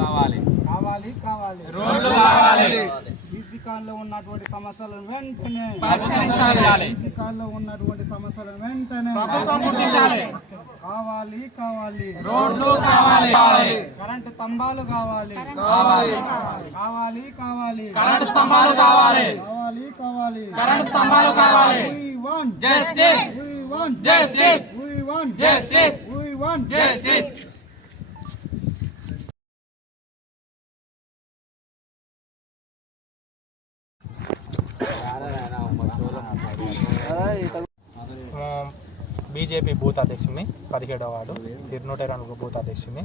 కావాలి కావాలి కావాలి రోడ్లు కావాలి ఈజీకాల్లో ఉన్నటువంటి సమస్యలను వెంటనే పరిష్కరించాలి ఈజీకాల్లో ఉన్నటువంటి సమస్యలను వెంటనే ప్రభుత్వం గుర్తించాలి కావాలి కావాలి రోడ్లు కావాలి కరెంటు స్తంభాలు కావాలి కావాలి కావాలి కావాలి కరెంటు స్తంభాలు కావాలి కావాలి కావాలి కరెంటు స్తంభాలు కావాలి We want justice we want justice we want justice we want justice BJP booth అధ్యక్షుడిని 17వ వార్డు 120 బూత్ అధ్యక్షుడిని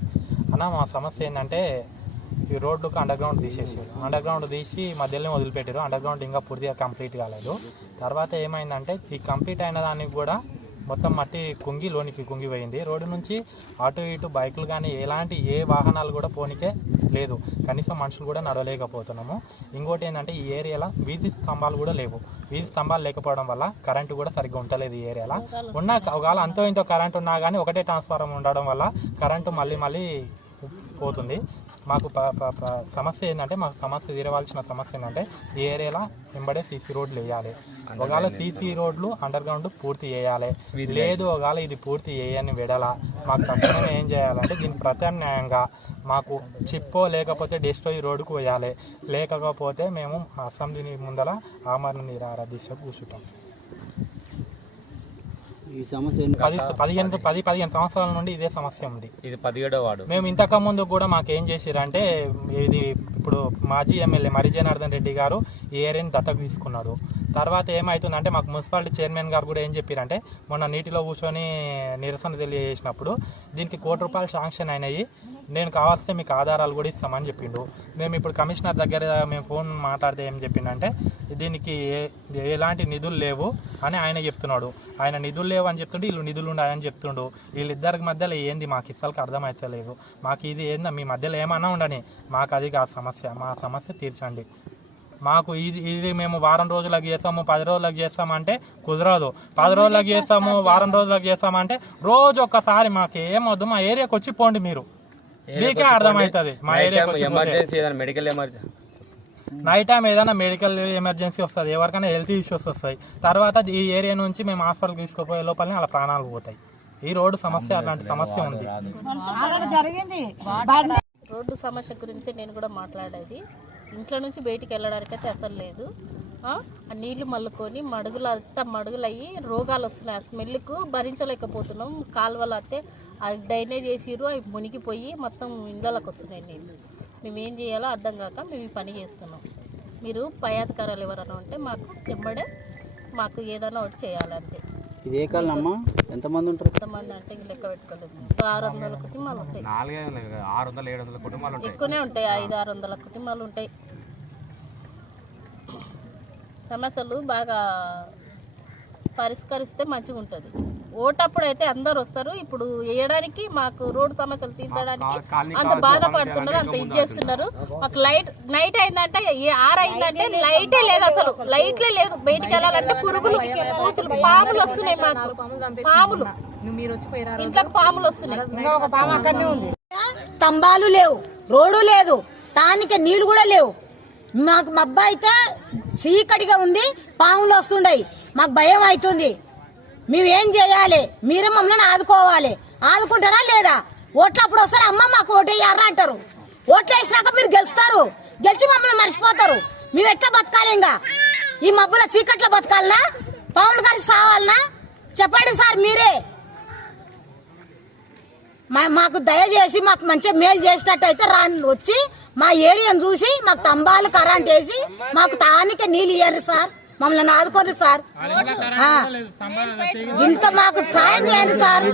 అన్న మా సమస్య ఏంటంటే ఈ రోడ్డుకు అండర్ గ్రౌండ్ తీసేసారు. అండర్ గ్రౌండ్ తీసి మధ్యలోనే వదిలిపెట్టారు. అండర్ గ్రౌండ్ ఇంకా పూర్తిగా కంప్లీట్ కాలేదు. తర్వాత ఏమైందంటే ఈ కంప్లీట్ అయిన దానికి కూడా మొత్తం మట్టి కుంగి లోనికి కుంగిపోయింది. రోడ్డు నుంచి అటు ఇటు బైకులు కానీ ఎలాంటి ఏ వాహనాలు కూడా పోనీకే లేదు. కనీసం మనుషులు కూడా నడవలేకపోతున్నాము. ఇంకోటి ఏంటంటే ఈ ఏరియాలో వీధి స్తంభాలు కూడా లేవు. వీధి స్తంభాలు లేకపోవడం వల్ల కరెంటు కూడా సరిగ్గా ఉండలేదు. ఈ ఏరియాలో ఉన్న ఒకవేళ అంతో ఇంతో కరెంటు ఉన్నా కానీ ఒకటే ట్రాన్స్ఫార్మర్ ఉండడం వల్ల కరెంటు మళ్ళీ పోతుంది. మాకు సమస్య ఏంటంటే మాకు సమస్య తీరవలసిన సమస్య ఏంటంటే ఈ ఏరియాలో వెంబడే సీసీ రోడ్లు వేయాలి. ఒకవేళ సీసీ రోడ్లు అండర్ గ్రౌండ్ పూర్తి చేయాలి. లేదు ఒకవేళ ఇది పూర్తి చేయని విడల మాకు తక్షణమే ఏం చేయాలంటే దీనికి ప్రత్యామ్నాయంగా మాకు చిప్పో లేకపోతే డెస్ట్రోయ్ రోడ్డుకు వేయాలి. లేకపోతే మేము అసెంబ్లీ ముందర ఆమరణ నిరాహార దీక్ష కూర్చుంటాం. ఈ సమస్య 15 సంవత్సరాల నుండి ఇదే సమస్య ఉంది. ఇది 17వ వార్డు. మేము ఇంతకు ముందు కూడా మాకేం చేసిరంటే ఇది ఇప్పుడు మాజీ ఎమ్మెల్యే మరి జనార్దన్ రెడ్డి గారు ఈ ఏరియాని దత్తకు తీసుకున్నాడు. తర్వాత ఏమవుతుందంటే మాకు మున్సిపాలిటీ చైర్మన్ గారు కూడా ఏం చెప్పారంటే మొన్న నీటిలో కూర్చొని నిరసన తెలియజేసినప్పుడు దీనికి ₹1 శాంక్షన్ అయినాయి, నేను కావాల్స్తే మీకు ఆధారాలు కూడా ఇస్తామని చెప్పిండు. మేము ఇప్పుడు కమిషనర్ దగ్గర మేము ఫోన్ మాట్లాడితే ఏం చెప్పిండంటే దీనికి ఎలాంటి నిధులు లేవు అని ఆయన చెప్తున్నాడు. ఆయన నిధులు లేవు అని చెప్తుంటే వీళ్ళు నిధులు ఉన్నాయని చెప్తుండు. వీళ్ళిద్దరికి మధ్యలో ఏంది మాకు ఇసలకి అర్థమవుతలేదు. మాకు ఇది ఏందా మీ మధ్యలో ఏమన్నా ఉండని, మాకు అది కాదు సమస్య. మా సమస్య తీర్చండి. మాకు ఇది మేము వారం రోజులకు చేస్తాము 10 రోజులకు చేస్తామంటే కుదరదు. 10 రోజులకు చేస్తాము వారం రోజులకు చేస్తామంటే రోజు ఒక్కసారి మాకు ఏమొద్దు మా ఏరియాకి వచ్చి పోండి. మీరు మీకే అర్థమవుతుంది. మా ఏరియాకి నైట్ టైం ఏదైనా మెడికల్ ఎమర్జెన్సీ వస్తుంది, ఎవరికైనా హెల్త్ ఇష్యూస్ వస్తాయి. తర్వాత ఈ ఏరియా నుంచి మేము హాస్పిటల్కి తీసుకుపోయే లోపలనే వాళ్ళ ప్రాణాలు పోతాయి. ఈ రోడ్డు సమస్య అలాంటి సమస్య ఉంది. రోడ్డు సమస్య గురించి నేను కూడా మాట్లాడేది. ఇంట్లో నుంచి బయటికి వెళ్ళడానికి అయితే అసలు లేదు. ఆ నీళ్లు మల్లుకొని మడుగులయ్యి రోగాలు వస్తున్నాయి. ఆ స్మెల్కు భరించలేకపోతున్నాం. కాలువలు అయితే అది డ్రైనేజ్ చేసిర్రు, అవి మునిగిపోయి మొత్తం ఇండ్లకి వస్తున్నాయి నీళ్ళు. మేము ఏం చేయాలో అర్థం కాక మేము ఈ పని చేస్తున్నాం. మీరు పై అధికారులు ఎవరైనా ఉంటే మాకు వెంబడే మాకు ఏదైనా ఒకటి చేయాలంటే. ఇది ఏ కాలమ్మా? ఎంతమంది ఉంటారు? ఎంతమంది అంటే లెక్క పెట్టుకోలేదు. 600 కుటుంబాలు ఉంటాయి. 600-700 కుటుంబాలు ఉంటాయి. ఎక్కువనే ఉంటాయి. 500-600 కుటుంబాలు ఉంటాయి. సమస్యలు బాగా పరిష్కరిస్తే మంచిగా ఉంటుంది. ఓటప్పుడు అయితే అందరు వస్తారు. ఇప్పుడు వేయడానికి మాకు రోడ్డు సమస్యలు తీర్చడానికి అంత బాధపడుతున్నారు, అంత ఇది చేస్తున్నారు. మాకు నైట్ అయిందంటే 6 అయిందంటే లైటే లేదు, అసలు లైట్లే లేదు. బయటికి వెళ్ళాలంటే పురుగులు పూసులు పాములు వస్తున్నాయి. మాకు పాములు ఇంట్లోకి పాములు వస్తున్నాయి. స్తంభాలు లేవు, రోడ్డు లేదు, తానికి నీళ్లు కూడా లేవు. మాకు మబ్బ అయితే చీకటిగా ఉంది, పాములు వస్తుండయి. మాకు భయం అవుతుంది. మేమేం చేయాలి? మీరే మమ్మల్ని ఆదుకోవాలి. ఆదుకుంటారా లేదా? ఓట్లప్పుడు వస్తారు, అమ్మ మాకు ఓటేయారా అంటారు. ఓట్లు వేసినాక మీరు గెలుస్తారు, గెలిచి మమ్మల్ని మర్చిపోతారు. మేము ఎట్లా బతకాలి? ఇంకా ఈ మబ్బుల చీకట్లో బతకాలనా? పాములు కలిసి సావాలనా? చెప్పండి సార్ మీరే. మాకు దయచేసి మాకు మంచిగా మేలు చేసేటట్టు అయితే వచ్చి మా ఏరియాను చూసి మాకు స్తంభాలు కరెంట్ వేసి మాకు తానికే నీళ్ళు ఇవ్వండి సార్. మమ్మల్ని ఆదుకోండి సార్. ఇంత మాకు సాయం చేయండి సార్.